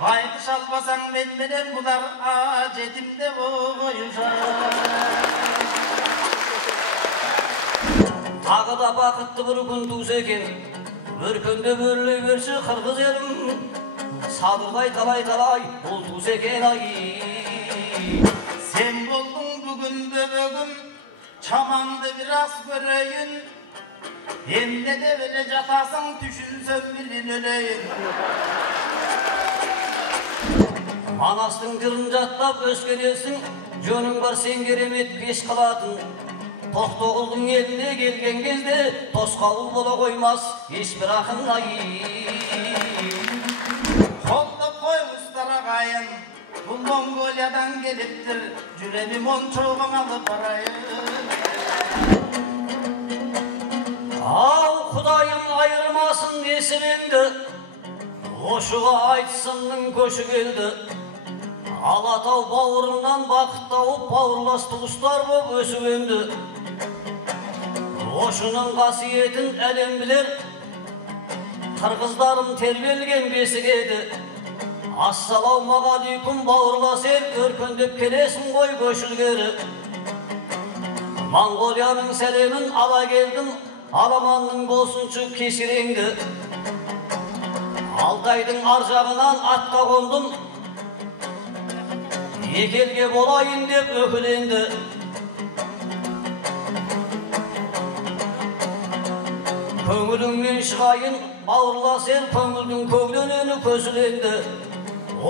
Haydi çalmasan bilmeden bular acetimde boyuşar. Ağı da bakıttı bir gün tuğsa eken, örkünde börüley versi kırgız elim. Sadırday talay talay ol tuğsa eken ay. Sen buldun bugün böbögüm, çamandı biraz göreyim. Hem de böyle jatasın düşünsem bilin öleyim. Anastın kırın jatlap öskenelsin, jönün var sen keremet peş kılatın. Tohtoğuldun eline gelgen gezde, toskavul bola koymaz hiçbir akın ay. Kolda koy ustara kayın, bu Mongoliyadan geliptir, cüremim on çoğun alıp parayı. Al Kudayım ayırmasın nesibindi, Oşuğa aytsınның köşü geldi. Alatau bavurundan bakıt taup bavurlas tuğustar boп ösüp öndü. Oşunun kasiyetin elem bilir, kırgızdarım terbiyelgen besik edi. Assalamu aleykum bavurlas el, örkündüp kelesin koy köşülgeri. Mongoliyanın selemin ala geldim, alamanның bolsunçu keşirendi. Altaydın arjağından atqa kondum, ekelge bolayın dep ökülendi. Köngülüңнен шығайын, бауырлас ел көңілдің көгдөнені көзіленді.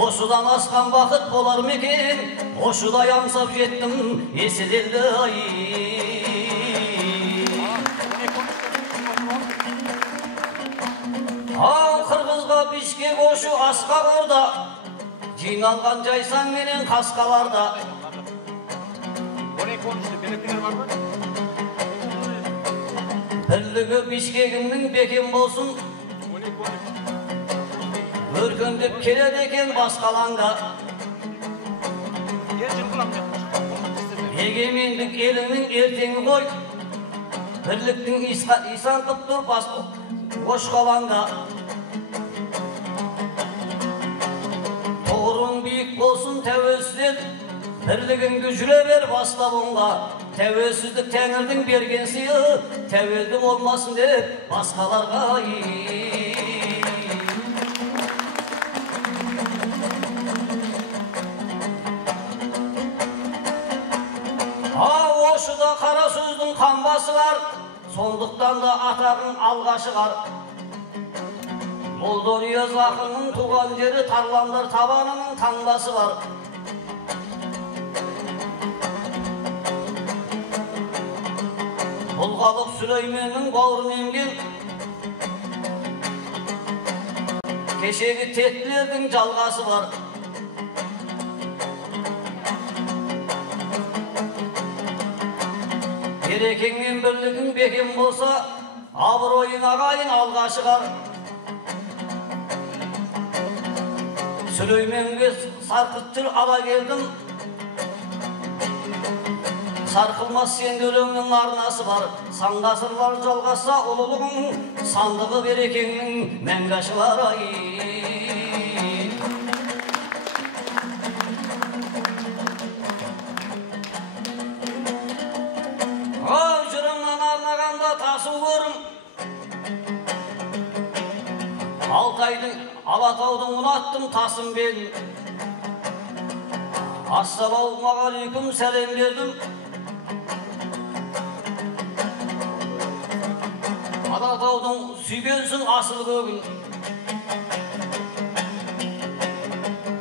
Осыдан асқан бақыт болар мекен, осыдай аңсап жеттім, еселенді ай. Ал қырғызға бишкек ошу асқа орда, жиналған жайсаң менен қасқаларда. Бірлігі бишкегімнің бекем болсын, өркендеп келеді екен басқалаңда. Егемендік еліңнің ертеңі ғой, бірліктің исан қып тұр бош қалаңда. Тоғырың биік болсын тәуелсіз ел, бірлігіңді жүре бер бастабыңға. Тәуелсіздік тәңірдің берген сыйы, тәуелді болмасын деп басқаларға. Ошыда қара сөздің қамбасы бар, сондықтан да атағың алға шығар. Молдорияз ақынның туған жері Тарландар табанының таңбасы бар. Бұлғалық Сүлейменнің бауырын емген, кешегі тектілердің жалғасы бар. Берекеңмен бірлігің бекем болса, абыройың ағайын алға шығар. Сүлейменге сарқыт жүр ала келдім, сарқылмас сенде өлеңнің арнасы бар. Сан ғасырлар жалғаса ұлылығың, сандығы берекеңнің мәңгі бар ай. Жүрімнен арнағанда тасу көрім, Алтайдың, Алатаудың ұнаттым тасын белім. Ассалауму алейкум сәлем бердім. Алатаудың сүйгенсің асыл көгін.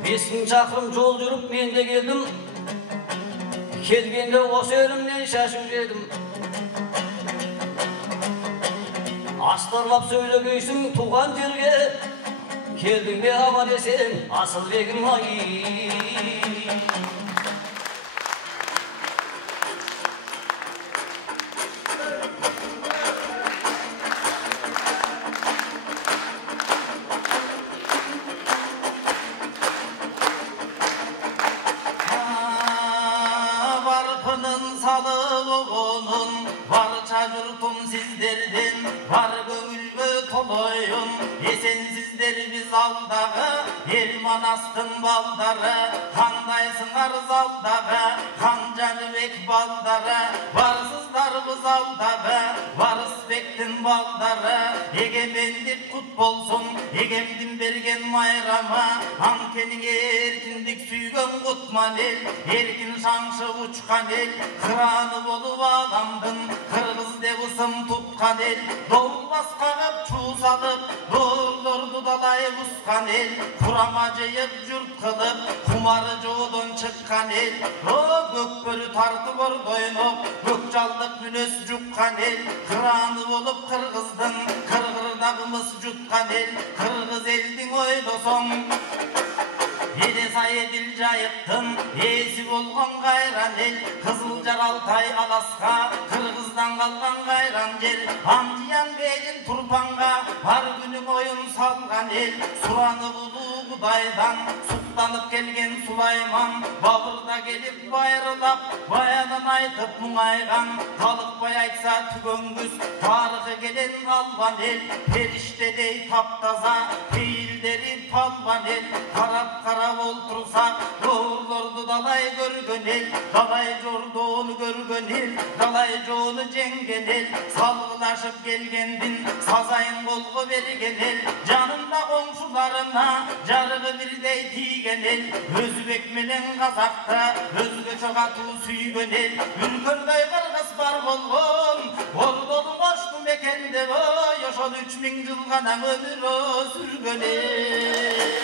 5000 шақырым жол жүріп мен де келдім. Келгенде осы елімнен шашып жедім. Астарлап сөйлегейсің туған жерге, келдің бе аба десен асыл бегім ай. manastın baldары, kandaysın arzaldağı, Hancanıbek baldары, varsızlarımız aldağı, Varısbektin baldары, egemenlik kut bolsun, egemdin bergen mayrama, Ankenin erkindik suygan kutman el, erkin şanşı uçkan el, Kıranı bolup alamdın, Kırgız devısım tutkan el, Doğul baskağıp çuğ salıp, doğurlurdu dalay uskan el, Kuramacıyıp jürt kılıp, kumarı joğdun çıkkan el, O gökbölü tartıp ordoyunup, gökçaldık münös cukkan el, Kıranı bolup Kırgızdın, Kırgırdağımız jutkan el, Kırgız eldin oydoson, Edesay edil jayıptın, esi bolğan gayran el, Kızıljar Altay Alaska, Kırgızdan kalgan gayran yer, Amciyan beyin turpanga, har günün oyun salgan el, Suranı bulu Kudaydan, Sutlanıp gelgen Sulayman, Babırda gelip bayrılap, bayadan aytıp muңaygan, Kalıkbay aytsa tügöngüz, tarıkı gelen alban el, Periştedey taptaza, peyilderi palvan el, Karap karap oltursak, doğurlordu dalay görgön el, Dalay jordoğunu görgön el, dalay joğunu cengen el, Salgılaşıp gelgendin, sazayın kolgu bergen el, Canında komşularına, jarığı birdey tiygen el, Özbek menen Kazakta, özgö çok atı süygön el, Ülkörдөй Kırgız bar bolğun, Ordolu koştu mekende boy, Oşol 3000 yıl gana ömür o sürgön el.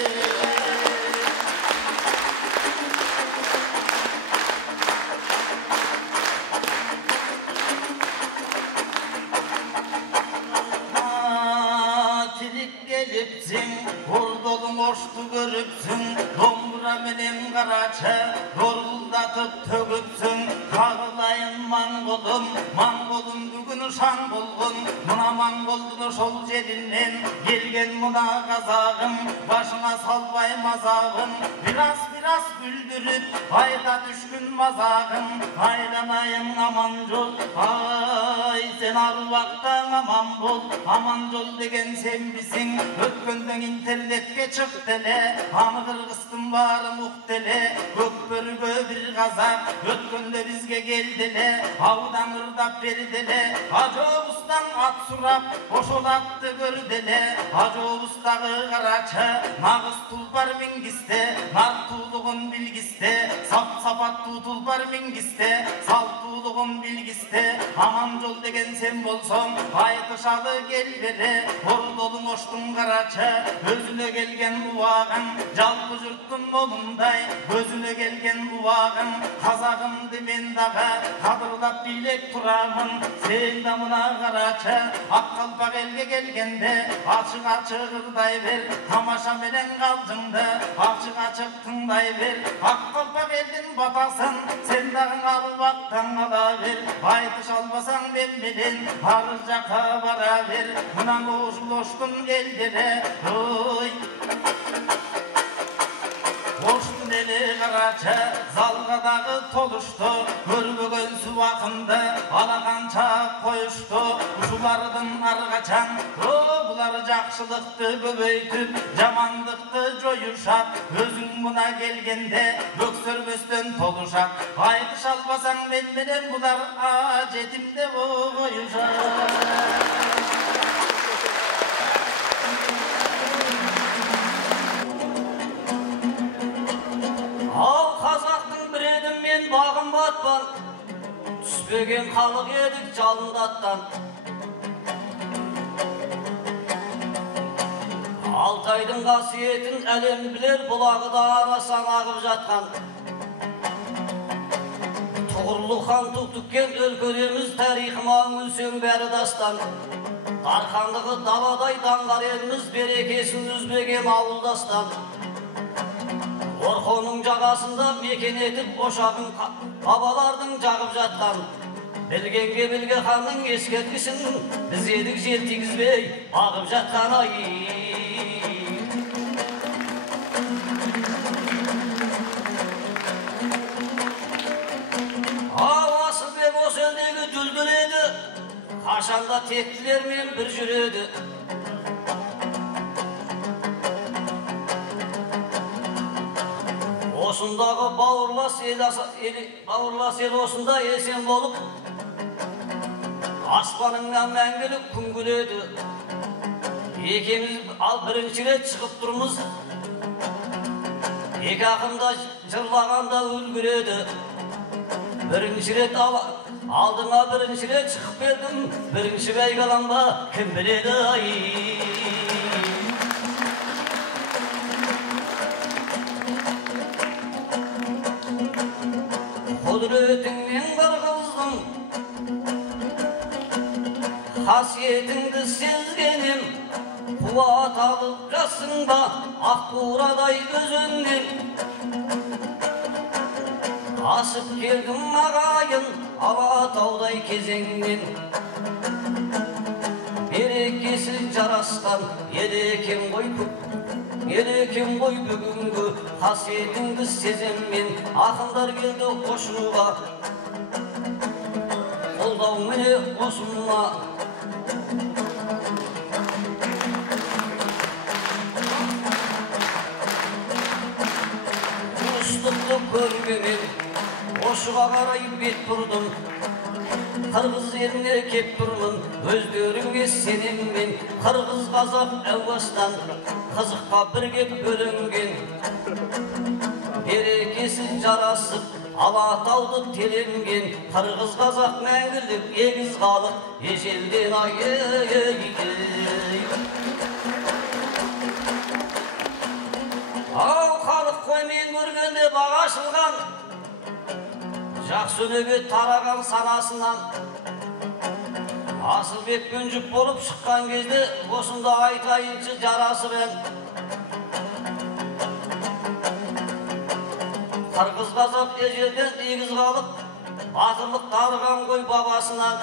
Ordolun oştu görüpsün, dombura menen karaça, doruldatıp tögüpsün, kağılayın mangolum, mangolum bugün şan bolgun, mına mangoldun şol jerinden, gelgen mına kazağım, başına salbay mazağım, biraz güldürüp, ayda düşkün mazağım, aylanayın aman jol, ay sen arvaktan aman bol, aman jol degen sen bisin, ötkөндөн internetke çık dele, Anı Kırgıztın barı muhtele, Gökbörügö bir gazak, ötkönde bizge geldile, Avdan ırdap berdile, Hacobustan at surap, oşol attı gördele, Hacobustagı karaça, nağız tulpar mingiste, nar tuğluğun bilgiste, sap sapat tulpar mingiste, sal tuğluğun bilgiste, aman jol degen sen bolson, aytışalı gel bere, Ordolun oştun karaça, özüne gelgen buvağın, Jalpı jurttun molunday, özüne gelgen buvağın, Kazağımdı men daga, kadırlap bilek turamın, sen damına karaça, Akkalpak elge gelgende, açık açık ırday ver, Tamaşa menen kalcımda, açık açık tınday ver, Akkalpak eldin batasın, sen dağın arvaktan ala ver, aytış albasan ben bilen, arıcaka bara ver, Mınan oşul eldere, oy. Oşun eli karaça, zalgadağı toluştu, görmögön su akındı, alagança koyuştu, uşulardın argaçan, bular jakşılıkты köböйтүp, jamanlıkты joyuşat, özüň buna gelgende, böksörmöstön toluşat, aytış albasaň men menen bular ajetimde koyuşat. Al Kazaktın bir edim men bağım batpan, Түспеген халық едік жалындаттан. Алтайдың қасиетін әлем білер, бұлағы да арасан ағып жатқан. Тұғырлы хан тұқтықкен өлкөдеміз тарихыма үңілсең бәрі дастан. Тарқандығы даладай даңғар еліміз берекесін үзбеген ауылдастан. Орхоның жағасында мекен етіп ошағын бабалардың жағып жатқан. Білгенге білге ханның ескерткішін біз едік жел тигізбей бағып жатқан ай. Асылбек осы елдегі дүлдүл еді, қашанда тектілермен бір жүреді. Osundagı bavurlas el osunda esen bolup asmanından мәңгілік күн күледі. Екеміз ал бірінші рет шығып тұрмыз. Екі ақында жырлағанда үлгіреді. Бірінші рет алдыңа бірінші рет шығып бердім. Бірінші бәйгаланба кім біледі ай. Құдіретіңнен қырғыздың қасиетіңді сезгенім, қуат алып жасың ба ақ бурадай өзіңнен. Асып келдім ағайын Алатаудай кезеңнен. Берекесі жарасқан едекем ғой бүгінгі қасиетіңді сеземмен. Ақындар келді қошуға, қолдау міне осыма. Ұстықты көргенмен Ошыға қарай бет бұрдым. Қырғыз еліне кеп тұрмын, өздеріңе сенеммен. Қырғыз қазақ әуастан қызыққа бірге бөлінген. Берекесі жарасып, Алатауды теленген. Қырғыз қазақ мәңгілік егіз халық, ежелден Ау халық қой мен көргенде баға ашылған, жақсы өнеге тараған санасынан. Асылбекпен жүп болып шыққан кезде осында айтайыншы жарасып ән. Қырғыз қазақ ежелден егіз халық, батырлық тарыған ғой бабасынан.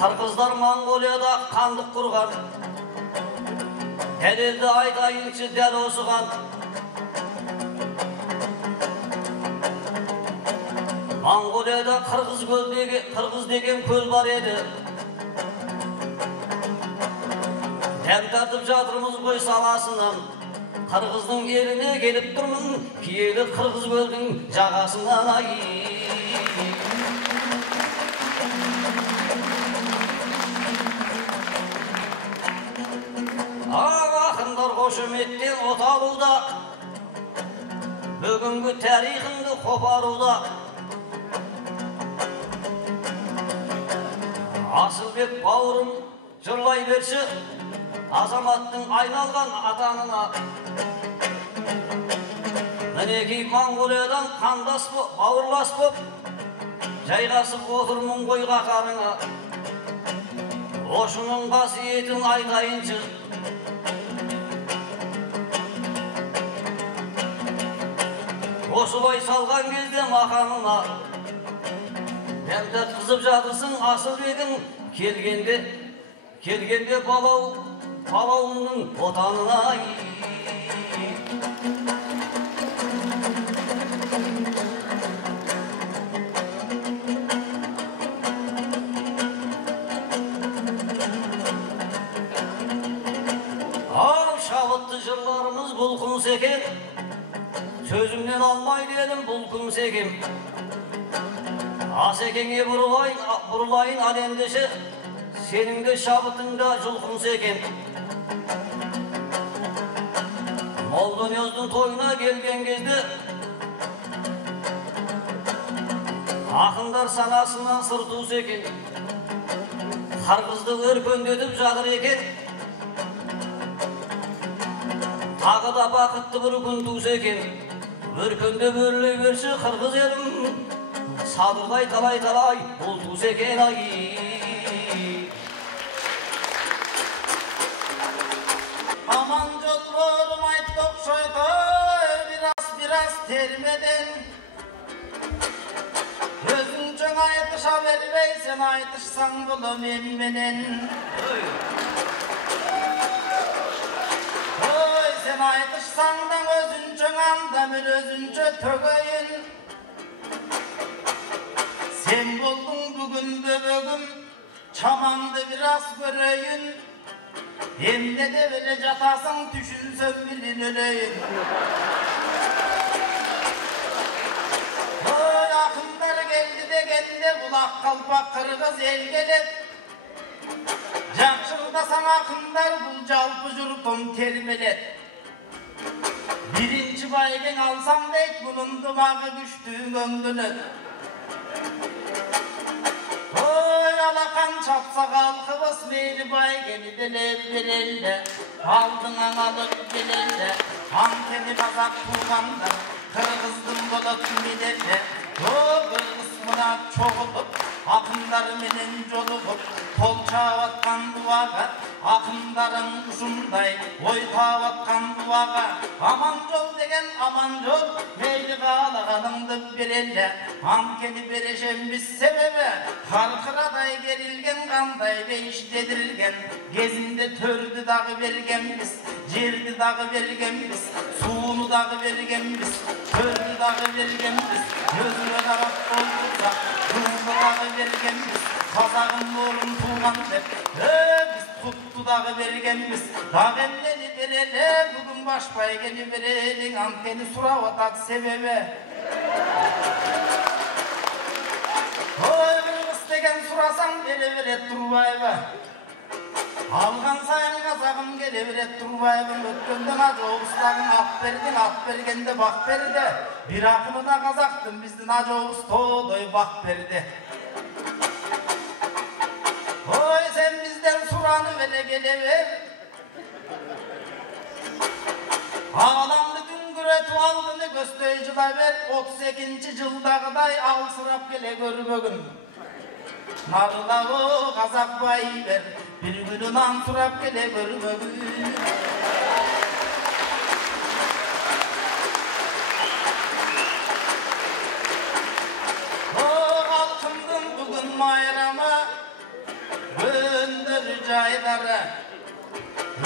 Қырғыздар Монғолияда қандық құрған, дәлелді айтайыншы дәл осыған. Монғолияда Қырғыз деген көл бар еді. Дәм тартып жатырмыз ғой саласынан. Қырғыздың еліне келіп тұрмын, киелі Қырғыз көлдің жағасынан ай. Ақындар қошеметтен от алуда, бүгінгі тарихыңды қопаруда. Асылбек бауырым жырлай берші, азаматтың айналған атанына. Мінекей Монғолиядан қандас бауырлас боп, жайғасып отырмын ғой қақарыңа. Ошының қасиетін айтайыншы, осылай салған кезде мақамыма. Дәм татқызып жатырсың Асылбегің, келгенде балауыңның отанына. Ау шабытты жырларымыз бұл күміс екен, сөзімнен алмай дедім бұл күміс екен. Асекеңе бұрылайын ал ендеше, сенің де шабытыңда жұлқыныс екен. Молдонездің тойына келген кезде ақындар санасынан сыр туыс екен. Қырғызды өркендетіп жатыр екен. Тағы да бақытты бір күн туыс екен. Өркендеп өрлей берші Қырғыз елім, садырдай талай бұл туыс екен ай. Aman yollarım ayttık şöyle biraz termeden. Özünçün aytışa vermeysen aytışsan bulum emmenen. Oy sen aytışsan da özünçün andamın özünçü tögeyin. Sen buldun bugün böbөгüm, çamandı biraz göreyin. Emne de böyle jatasın düşünsem bilin öleyim. Oy akınlar geldi degende kulak kalpak kırgız el gelip. Jakşıldasan akınlar bul jalpı jurtum termelet. Birinci baygen alsam deyt bunun dımağı düştüğün öngünü. Oy alakan çapsa kalkıbız meyli baygeni delelle. Aldığın alıp gelelle. Anteni kazak tuğandan kırgızdım bulut midelle. O kırgızmına çoğulup akınlar menen jolup kolçavatkan duaga akındarın uşunday oytavatkan duaga aman jol degen aman jol meyli kalaganыңды berelle ankeni bereşem biz sebebe harkıraday gerilgen kanday beyiş dedirilgen gezinde tördü dağı bergen biz жерді дағы бергенбіз суыны дағы бергенбіз төрді дағы бергенбіз өзіне қарап болдырсақ қызды дағы бергенбіз қазағым орын туған деп біз құтты дағы бергенбіз дағы емнені берелі бүгін башпай кені берелің анткени сұрап атады себебі ой қырғыз деген сұрасаң бере береді Турбаева алған сайын қазағым келе береді Турбаевың өткендің ажобыстағын ат бергенде бақ берді бір ақынына қазақтың біздің ажобыз толой бақ берді ой сен бізден сұраны беле келе бер аламды дүңгіретіп алдыны көстой жыла бер 32-ші жылдағыдай алсырап келе көрбөгін нарылауы қазақ бай бер bir günün antırap gele görmөгün halkımdın bugün mayrama göndür jaylara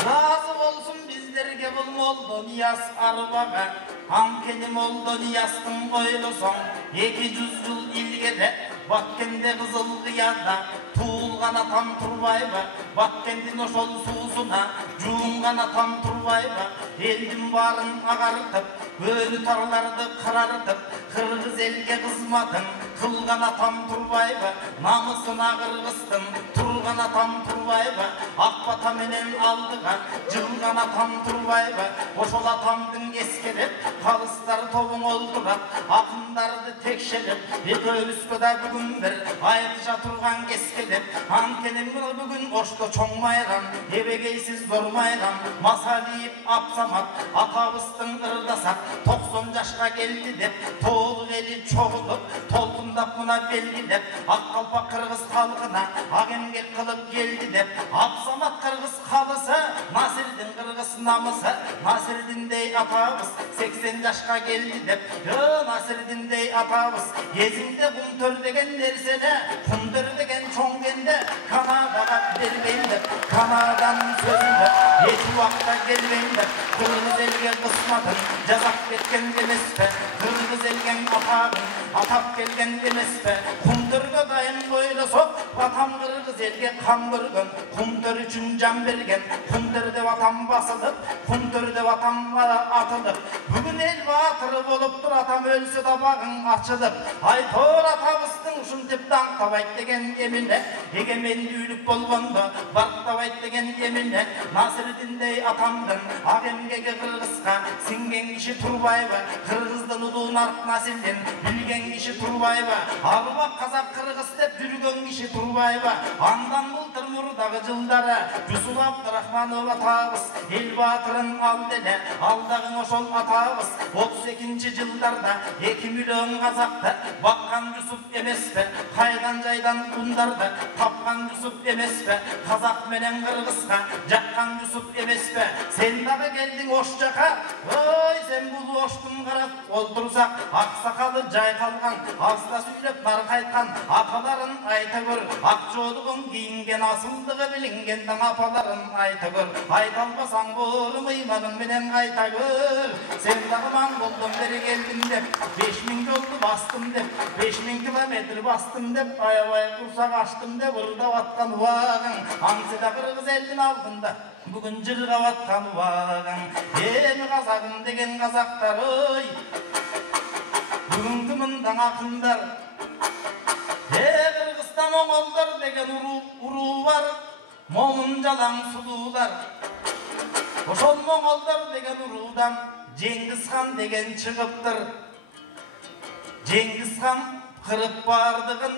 razı olsun bizlerge bul moldo niyas arbaga ankeni moldo niyastın oyluson 200 yıl ilgede Bakkende kızıl kıyada tuğulgan atam Turbayba Bakkendin oşol suusuna juğungan atam Turbayba Eldin barın ağartıp Ölü tarlarda karartıp Kırgız elge kızmadın Kılgan atam Turbayba Namısına kırgıstın Turgan atam Turbayba Akbata menen aldığa Jılgan atam Turbayba Oşol atamdın eskerip Kalıstar tobun oldurat Akındardı tekşelip Öğüsköda bugün bir ayırca turgan keskelip ankenim bugün oşto çoğ mayram ebegeysiz zor mayram masa deyip apsamat atabыстың ırdasak 90 yaşka geldi dep toğul eli çoğulup tolkundap buna belgilep Akkalpak Kırgız halkına agemgek kılıp geldi dep apsamat Kırgız halısı Nasir'din Kırgız namısı Nasir'din dey atabız 80 yaşka geldi dep Nasir'din dey atabız gezimde kum tör degen dersene kundur degen çoğ gende Kanada'ga vermeyim de Kanada'nın sözünde yeti vakta gelmeyim de Kırgız elge kısmadın cazak ketken demes be Kırgız elgen atap gelgen demes be Kundurga dayın boyla sok Vatam Kırgız elge kan kırgın Kundur üçün can bergen Kundurda vatam basılıp Kundurda vatam atılıp Bugün el batırı boluptur atam ölsü da bağın açılıp Aytor atabыстың ушун деп даңктабайт деген эмине эгемендүүлүк болгондо барктабайт деген эмине Насирдиндей атамдын ак эмгеги кыргызга сиңген киши Турбаева кыргыздын улуу нарк насилдин билген киши Турбаева албак казак кыргыз деп жүргөн киши Турбаева андан былтыр мурдагы жылдары Жусуп Абдрахманов атабыз эл баатырын алды эле алдагы ошол атабыз 32-ші жылдарда 2 миллион казакты баккан Жусуп эмеспи кайган жайдан бундарды тапкан Жусуп эмеспи казак менен кыргызга жаккан Жусуп эмеспи сен дагы келдиң ош жака ой сен бул оштун карап олтурсак аксакалы жайкалган алыста сүйлөп нарк айткан апаларын айта көр ак жоолугун кийинген асылдыгы билингенден апаларын айта көр айта албасаң боору мыйманың менен айта көр сен дагы монголдон бери келдим деп 5000 жолду бастым деп 5000 kilometre bastım dep aябай kursak açtım dep ırдап аткан убагың аңсыда кыргыз элдин алдында бүгін жырғап атқан уағың. Ені қазағым деген қазақтар ой, бүгінгі мындан ақындар. Қырғызда моңолдар деген ұру бар, момын жалаң сұлулар. Ошол моңолдар деген ұрудан Жеңгіз хан деген шығыптыр. Жеңгіз хан қырып бардығын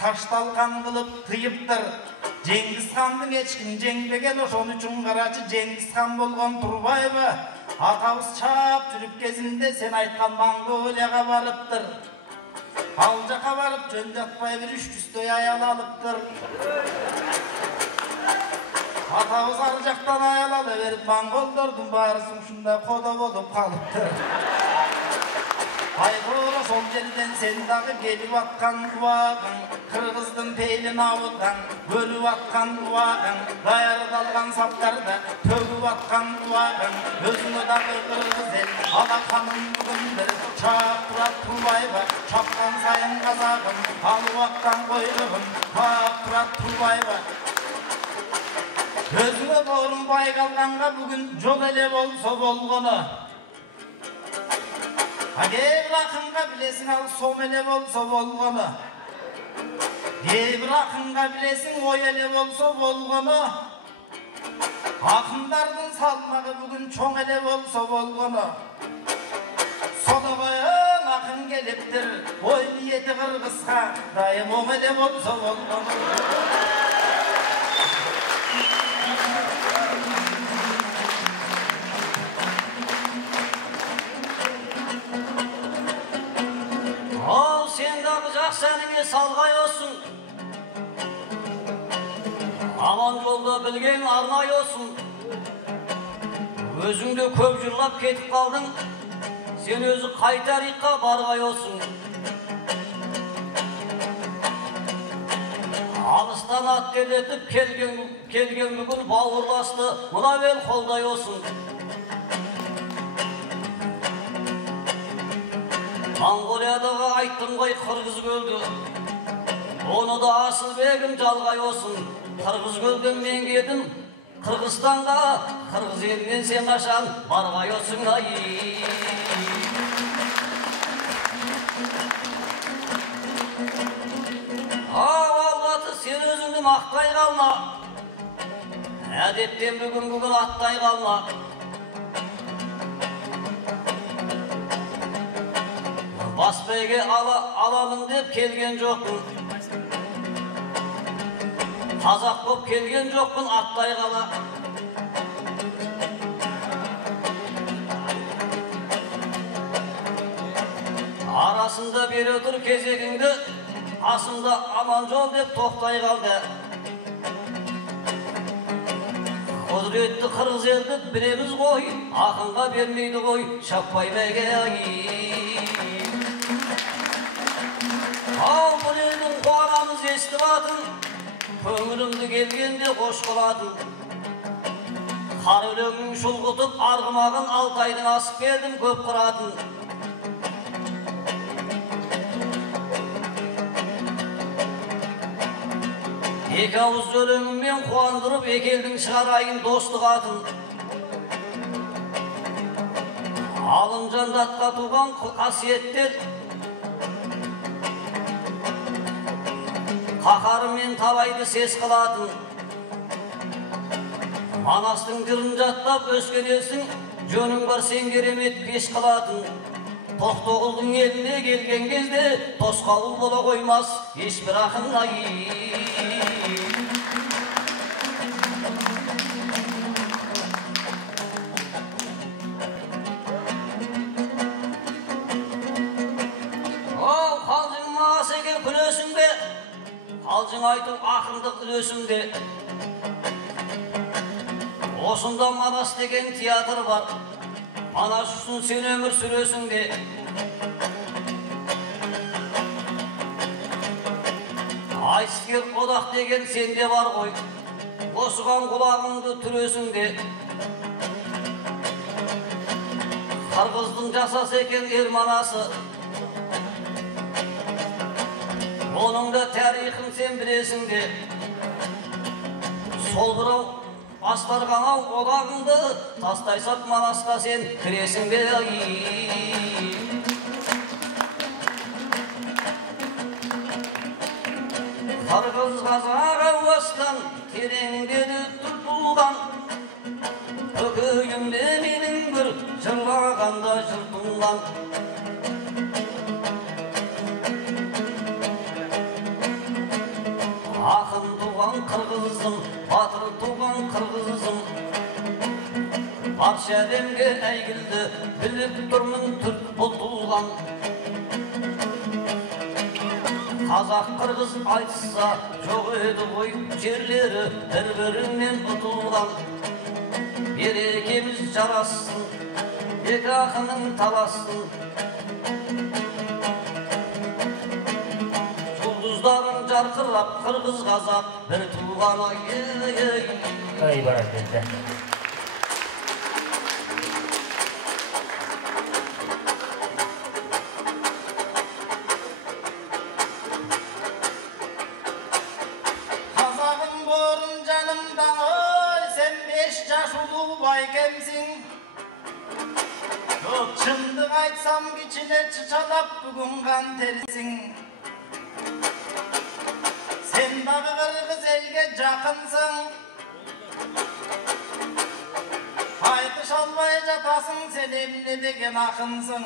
ташталқан қылып тыйыптыр. Жеңгіз хандың ешкім жеңбеген, ошон үчүн карачы Жеңгіз хан болгон Турбаева атабыз чап жүрүп кезинде сен айткан Монголияга барыптыр. Ал жака барып жөн жатпай бир 300 аял алыптыр. Атабыз ар жактан аял ала берип монголдордун баарысы ушундай кодо болуп калыптыр. Айгора сол жерден сен дагы келип аткан убагың, кыргыздын пейлин абылдан бөлүп аткан убагың, даярдалган саптарда төгүп аткан убагың, өзүңө дагы кыргыз эл алаканын бүгүндүр чаптырат Турбаева, чапкан сайын казагым, ал убактан койрогун таптырат Турбаева. Өзүңө боорунбай калганга бүгүн жол эле болсо болгону. Кээ бир акынга билесиң ал сом эле болсо болгону. Кээ бир акынга билесиң ой эле болсо болгону. Акындардын салмагы бүгүн чоң эле болсо болгону. Содогоюн акын келиптир, ой ниети кыргызга дайым оң эле болсо болгону. Ал sen дағы жақсаныңе салғай olsun. Аман жолда білген арнай olsun. Өзіңді көп жырлап кетіп қалдың, сен өзі қай тарихқа барғай olsun. Алыстан ат келетіп келген бүгін бауырласты, мына бел қолдай olsun. Монголиядағы айттым ғой қырғыз көлді, оны да Асылбегім жалғай olsun. Қырғыз көлден мен келдім Қырғызстанға, қырғыз елінен сен қашан барғай olsun ай. Аллаты сен өзіңді мақтай қалма, әдеттен бүгін аттай қалма. Басбайге аламын деп келген жоқпын, қазақ боп келген жоқпын аттай қала. Арасында бере тұр кезегіңді, асында аман жол деп тоқтай қалды. Құдіретті қырғыз елді білеміз ғой, ақынға бермейді ғой, шаппай бәйге ай. Ал бұл елдің қуанамыз естіп атын, көңілімді келгенде қош қылатын. Қар өлеңін шұлғытып арғымағын Алтайдың асып келдім көп қыратын. Екі ауыз өлеңіммен қуандырып екелдің шығарайын достық атын. Алын жандатқа туған қасиеттер, қақарымен табайды сес қылатын. Манастың жырын жаттап өскен елсің, жөнің бар сен керемет пеш қылатын. Тоқтоғұлдың еліне келген кезде тосқауыл бола қоймас ешбір ақын ай. Ол қалжың мағас екен күлесің бе, қалжың айтып ақындық үлесің де. Осында Манас деген театр бар, Манас үшін сен өмір сүресің де. Айсыскер одақ деген сенде бар ғой, осыған құлағыңды түресің де. Қырғыздың жасас екен ер Манасы, оның да тарихын сен білесің де. Сол бір Астарғанау одағыңды тастайсап Манасқа сен кіресің бе? Қырғыз қазақ ауастан тереңдеді тұтылған, көкейімде менің бір жырлағанда жыртылған. Ақын туған қырғызым, батыр туған қырғызым, барша әлемге әйгілді, біліп тұрмын түрк бұлтылған. Қазақ қырғыз айтса жоқ еді ғой, жерлері бір-бірінен ұтылған. Берекеміз жарассын, екі ақының талассын. Жұлдыздарың жарқырап, қырғыз қазақ бір туған. Ай бәрекелді. Çındık aytsam içine çıçalap bugün kan tersin. Sen dağı kırgız elge жақынсың. Haytı şalvay jatasın, sen emne degen akınsın.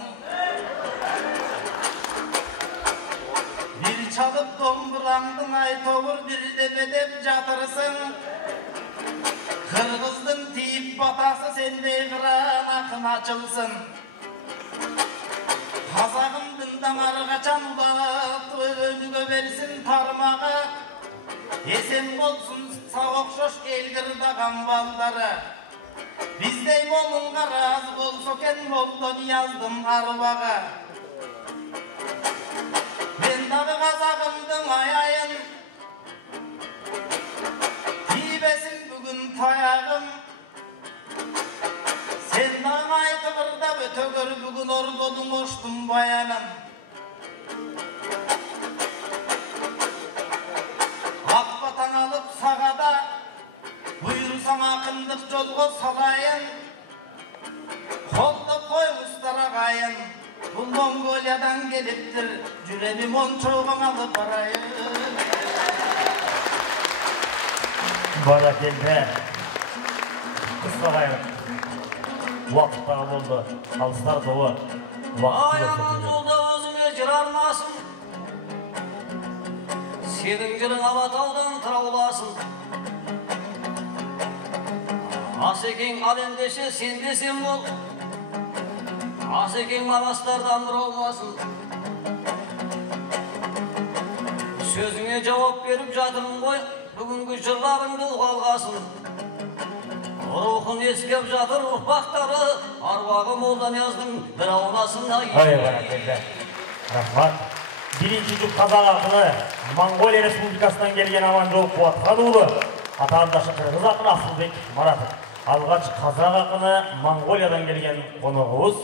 Bir çalıp domburandın ay tovur, bir de bedep jatırsın. Kırgızdın tiyip batası, sende kıran akın açılsın. Қазағым дындаңары қачан ұлат, өніге берсін тармағы. Есен болсын сауықшош елгірдаған балдары. Біздей молынға разы болса кен молдан яздым арбаға. Мен дағы қазағымдың аяйын, тибесін бүгін таяғым. Sen bana aytımırda ötögör bugün ordodun oştum bayanın. Akbatan alıp sağada, buyursan akındık jolgo salayın. Kolda koy ustara kayın, bu Mongoliyadan geliptir, jüremim onçoğun alıp arayın. Barakelde, kısma kayın. Уақыттағы болды, алыстар толы. Аяғын жолда өзіңе жыр арнасың, сенің жырың Алатаудан тырауласын. Асекең ал ендеше сен десем бол, Асекең Манастардан бұралмасын. Сөзіңе жауап беріп жатырмын ғой, бүгінгі жырларыңды ұғалғасын. Рухын ескеп жатыр ұрпақтары, арбағы молдан яздың бір аунасын. Ай бәрекелді. Рахмат. Бірінші жұп қазақ ақыны Монғолия Республикасынан келген Аманжол Қуатханұлы, атаандашы қырғыз ақыны Асылбек Маратов. Алғаш қазақ ақыны Монғолиядан келген қонағымыз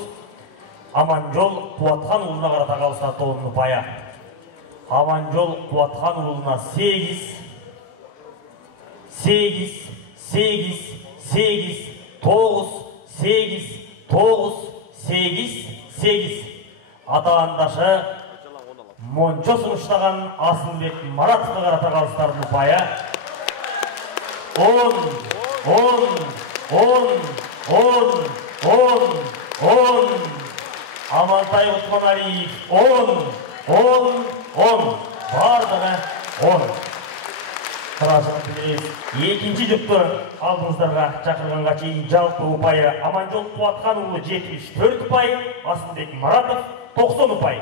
Аманжол Қуатханұлына қарата қалса толын ұпайы. Аманжол Қуатханұлына 8, 9. Атаандашы Мончосын ұштаған Асылбек Маратовқа қарата қалыстардың ұпайы 10. Амантай Утманалиев 10. Бардығы 10. Екінші жұпты алдыңыздарға шақырғанға чейін жалпы ұпайы Аманжол Қуатханұлы 74 ұпай, Асылбек Маратов 90 ұпай.